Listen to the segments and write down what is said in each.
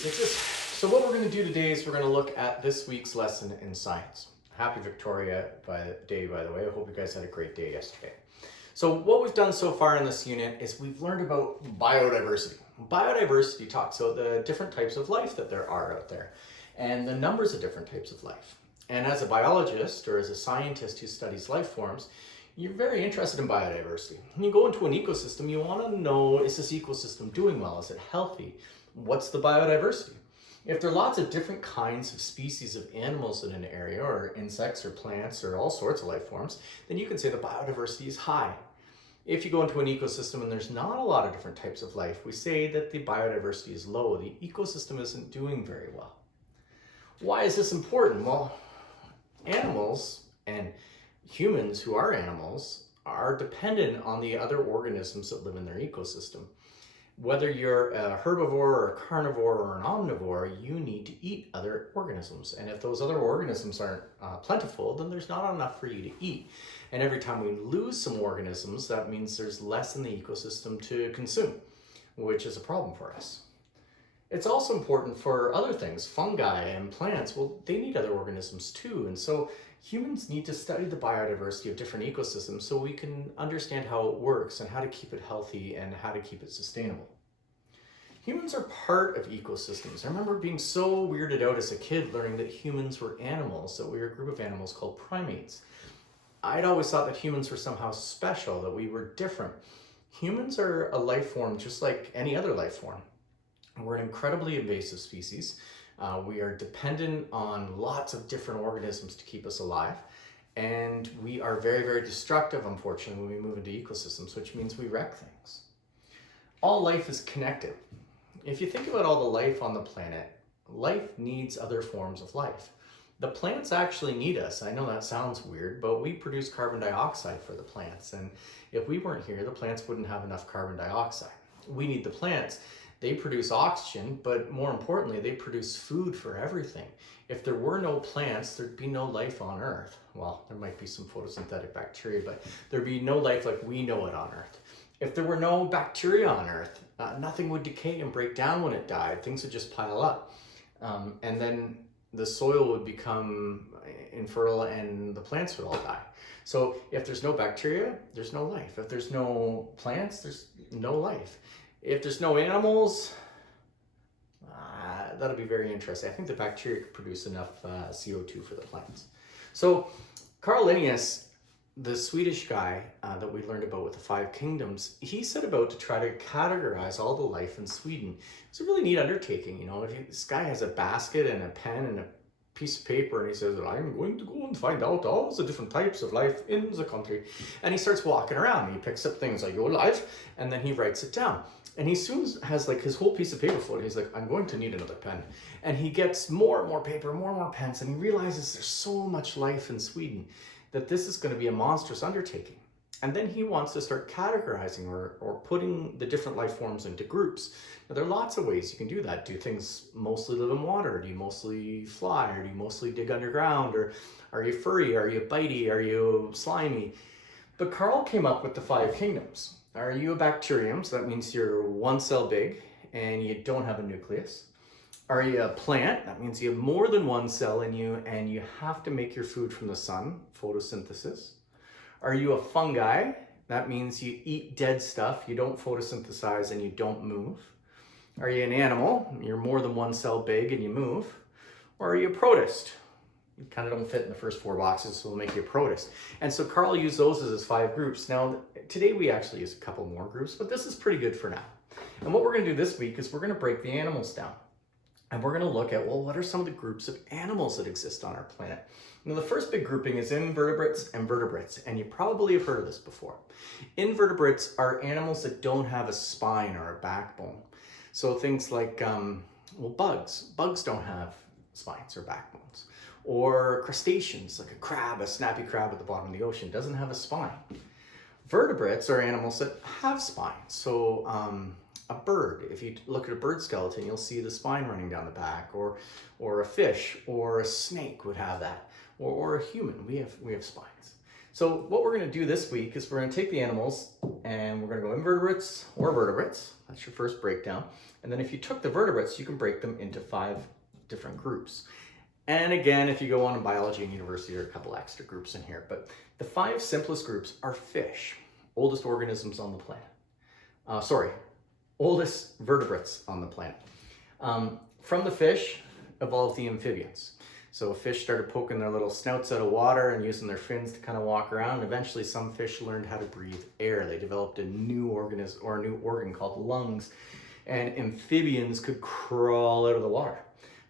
So what we're going to do today is we're going to look at this week's lesson in science. Happy Victoria Day, by the way. I hope you guys had a great day yesterday. So what we've done so far in this unit is we've learned about biodiversity. Biodiversity talks about the different types of life that there are out there and the numbers of different types of life. And as a biologist or as a scientist who studies life forms, you're very interested in biodiversity. When you go into an ecosystem, you want to know, is this ecosystem doing well? Is it healthy? What's the biodiversity? If there are lots of different kinds of species of animals in an area, or insects or plants or all sorts of life forms, then you can say the biodiversity is high. If you go into an ecosystem and there's not a lot of different types of life, we say that the biodiversity is low. The ecosystem isn't doing very well. Why is this important? Well, animals and humans who are animals are dependent on the other organisms that live in their ecosystem. Whether you're a herbivore or a carnivore or an omnivore, you need to eat other organisms. And if those other organisms aren't plentiful, then there's not enough for you to eat. And every time we lose some organisms, that means there's less in the ecosystem to consume, which is a problem for us. It's also important for other things. Fungi and plants, well, they need other organisms too. And so humans need to study the biodiversity of different ecosystems so we can understand how it works and how to keep it healthy and how to keep it sustainable. Humans are part of ecosystems. I remember being so weirded out as a kid learning that humans were animals, that we were a group of animals called primates. I'd always thought that humans were somehow special, that we were different. Humans are a life form just like any other life form. We're an incredibly invasive species. We are dependent on lots of different organisms to keep us alive. And we are very, very destructive, unfortunately, when we move into ecosystems, which means we wreck things. All life is connected. If you think about all the life on the planet, life needs other forms of life. The plants actually need us. I know that sounds weird, but we produce carbon dioxide for the plants. And if we weren't here, the plants wouldn't have enough carbon dioxide. We need the plants. They produce oxygen, but more importantly, they produce food for everything. If there were no plants, there'd be no life on Earth. Well, there might be some photosynthetic bacteria, but there'd be no life like we know it on Earth. If there were no bacteria on Earth, nothing would decay and break down when it died. Things would just pile up. And then the soil would become infertile and the plants would all die. So if there's no bacteria, there's no life. If there's no plants, there's no life. If there's no animals, that'll be very interesting. I think the bacteria could produce enough CO2 for the plants. So Carl Linnaeus, the Swedish guy that we learned about with the 5 kingdoms, he set about to try to categorize all the life in Sweden. It's a really neat undertaking. You know, this guy has a basket and a pen and a piece of paper, and he says, I'm going to go and find out all the different types of life in the country. And he starts walking around and he picks up things like your life, and then he writes it down. And he soon has like his whole piece of paper full. He's like, I'm going to need another pen. And he gets more and more paper, more and more pens, and he realizes there's so much life in Sweden that this is going to be a monstrous undertaking. And then he wants to start categorizing or putting the different life forms into groups. Now, there are lots of ways you can do that. Do things mostly live in water? Do you mostly fly? Or do you mostly dig underground? Or are you furry? Are you bitey? Are you slimy? But Carl came up with the 5 kingdoms. Are you a bacterium? So that means you're 1 cell big and you don't have a nucleus. Are you a plant? That means you have more than 1 cell in you and you have to make your food from the sun, photosynthesis. Are you a fungi? That means you eat dead stuff, you don't photosynthesize and you don't move. Are you an animal? You're more than 1 cell big and you move. Or are you a protist? You kind of don't fit in the first 4 boxes, so we'll make you a protist. And so Carl used those as his 5 groups. Now, today we actually use a couple more groups, but this is pretty good for now. And what we're going to do this week is we're going to break the animals down. And we're going to look at, well, what are some of the groups of animals that exist on our planet? Now, the first big grouping is invertebrates and vertebrates, and you probably have heard of this before. Invertebrates are animals that don't have a spine or a backbone. So things like, bugs. Bugs don't have spines or backbones. Or crustaceans, like a crab, a snappy crab at the bottom of the ocean, doesn't have a spine. Vertebrates are animals that have spines. So a bird, if you look at a bird skeleton, you'll see the spine running down the back, or a fish, or a snake would have that, or a human, we have spines. So what we're going to do this week is we're going to take the animals and we're going to go invertebrates or vertebrates. That's your first breakdown. And then if you took the vertebrates, you can break them into 5 different groups. And again, if you go on in biology and university, there are a couple extra groups in here. But the 5 simplest groups are fish, oldest organisms on the planet. Oldest vertebrates on the planet. From the fish evolved the amphibians. So fish started poking their little snouts out of water and using their fins to kind of walk around. And eventually some fish learned how to breathe air. They developed a new organism or a new organ called lungs, and amphibians could crawl out of the water.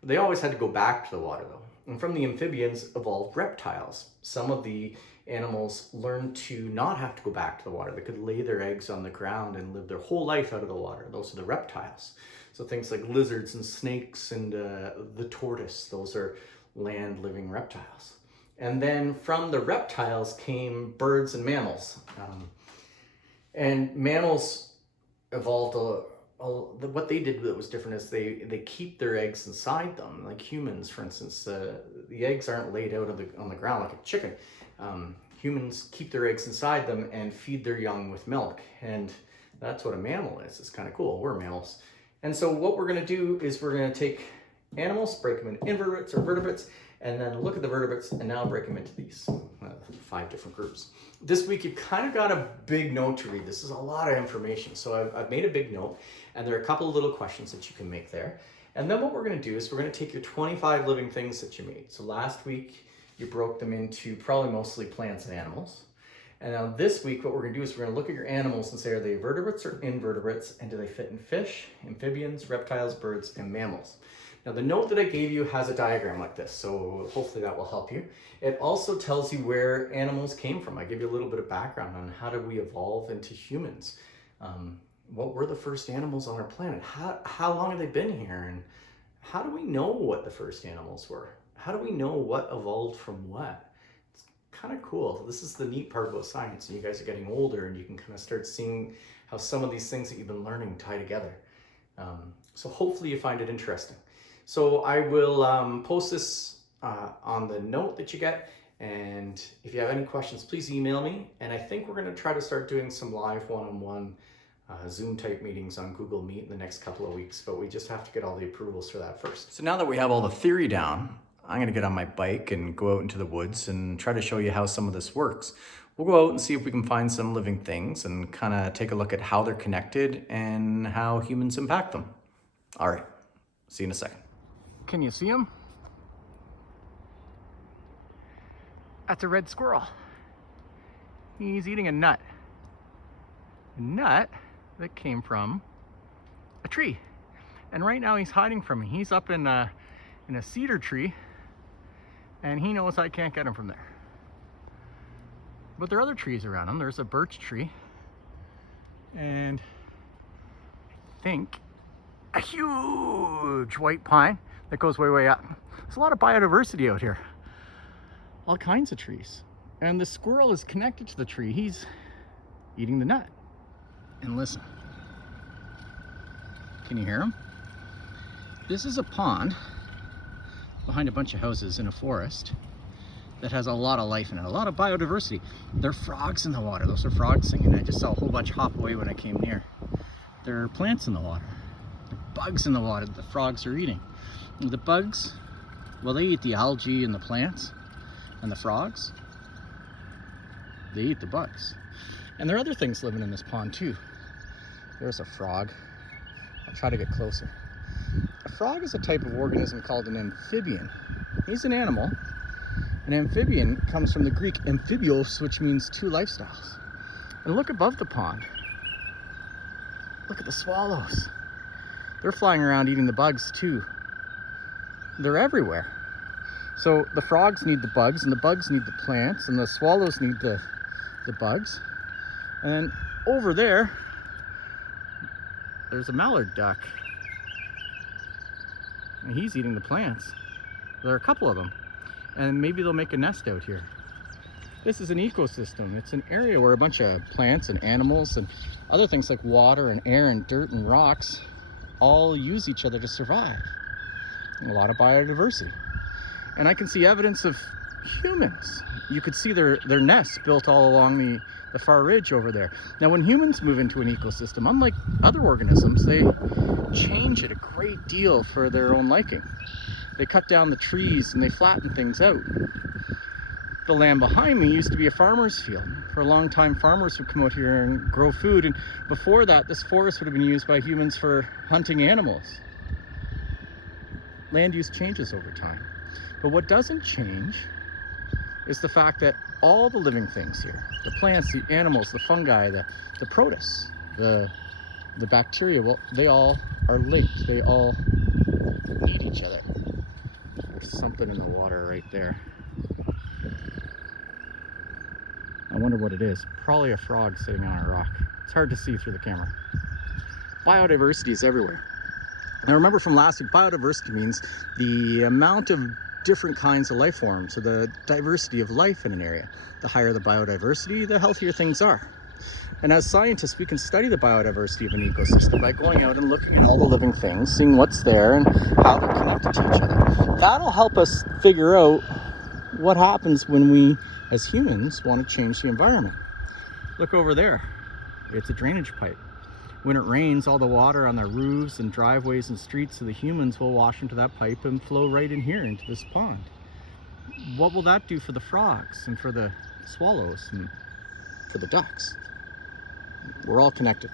But they always had to go back to the water though. And from the amphibians evolved reptiles. Some of the animals learned to not have to go back to the water. They could lay their eggs on the ground and live their whole life out of the water. Those are the reptiles. So things like lizards and snakes and the tortoise, those are land living reptiles. And then from the reptiles came birds and mammals. And mammals evolved what they did that was different is they keep their eggs inside them, like humans, for instance. The eggs aren't laid out on the ground like a chicken. Humans keep their eggs inside them and feed their young with milk, and that's what a mammal is. It's kind of cool. We're mammals. And so what we're going to do is we're going to take animals, break them into invertebrates or vertebrates, and then look at the vertebrates and now break them into these 5 different groups. This week you've kind of got a big note to read. This is a lot of information. So I've made a big note, and there are a couple of little questions that you can make there. And then what we're going to do is we're going to take your 25 living things that you made. So last week you broke them into probably mostly plants and animals. And now this week what we're going to do is we're going to look at your animals and say, are they vertebrates or invertebrates? And do they fit in fish, amphibians, reptiles, birds, and mammals? Now the note that I gave you has a diagram like this, so hopefully that will help you. It also tells you where animals came from. I give you a little bit of background on how did we evolve into humans. What were the first animals on our planet? How long have they been here? And how do we know what the first animals were? How do we know what evolved from what? It's kind of cool. This is the neat part about science, and you guys are getting older and you can kind of start seeing how some of these things that you've been learning tie together. So hopefully you find it interesting. So I will post this on the note that you get, and if you have any questions, please email me. And I think we're going to try to start doing some live one-on-one Zoom type meetings on Google Meet in the next couple of weeks, but we just have to get all the approvals for that first. So now that we have all the theory down, I'm going to get on my bike and go out into the woods and try to show you how some of this works. We'll go out and see if we can find some living things and kind of take a look at how they're connected and how humans impact them. All right, see you in a second. Can you see him? That's a red squirrel. He's eating a nut. A nut that came from a tree. And right now he's hiding from me. He's up in a cedar tree, and he knows I can't get him from there. But there are other trees around him. There's a birch tree, and I think a huge white pine that goes way, way up. There's a lot of biodiversity out here. All kinds of trees. And the squirrel is connected to the tree. He's eating the nut. And listen. Can you hear him? This is a pond behind a bunch of houses in a forest that has a lot of life in it, a lot of biodiversity. There are frogs in the water. Those are frogs singing. I just saw a whole bunch hop away when I came near. There are plants in the water. There are bugs in the water that the frogs are eating. And the bugs, well, they eat the algae and the plants, and the frogs, they eat the bugs. And there are other things living in this pond too. There's a frog. I'll try to get closer. A frog is a type of organism called an amphibian. He's an animal. An amphibian comes from the Greek amphibios, which means 2 lifestyles. And look above the pond. Look at the swallows. They're flying around eating the bugs too. They're everywhere. So the frogs need the bugs, and the bugs need the plants, and the swallows need the bugs. And then over there, there's a mallard duck. And he's eating the plants. There are a couple of them. And maybe they'll make a nest out here. This is an ecosystem. It's an area where a bunch of plants and animals and other things like water and air and dirt and rocks all use each other to survive. And a lot of biodiversity. And I can see evidence of Humans. You could see their nests built all along the far ridge over there. Now when humans move into an ecosystem, unlike other organisms, they change it a great deal for their own liking. They cut down the trees and they flatten things out. The land behind me used to be a farmer's field. For a long time, farmers would come out here and grow food, and before that, this forest would have been used by humans for hunting animals. Land use changes over time. But what doesn't change is the fact that all the living things here, the plants, the animals, the fungi, the protists, the bacteria, well, they all are linked. They all need each other. There's something in the water right there. I wonder what it is. Probably a frog sitting on a rock. It's hard to see through the camera. Biodiversity is everywhere. Now remember from last week, biodiversity means the amount of different kinds of life forms, or the diversity of life in an area. The higher the biodiversity, the healthier things are. And as scientists, we can study the biodiversity of an ecosystem by going out and looking at all the living things, seeing what's there and how they're connected to each other. That'll help us figure out what happens when we, as humans, want to change the environment. Look over there. It's a drainage pipe. When it rains, all the water on the roofs and driveways and streets of the humans will wash into that pipe and flow right in here into this pond. What will that do for the frogs and for the swallows and for the ducks? We're all connected.